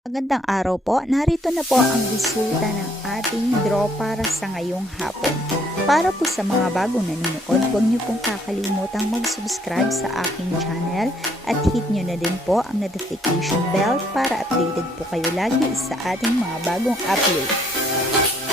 Magandang araw po. Narito na po ang resulta ng ating draw para sa ngayong hapon. Para po sa mga bagong nanonood, huwag niyo pong kakalimutang mag-subscribe sa aking channel at hit niyo na din po ang notification bell para updated po kayo lagi sa ating mga bagong upload.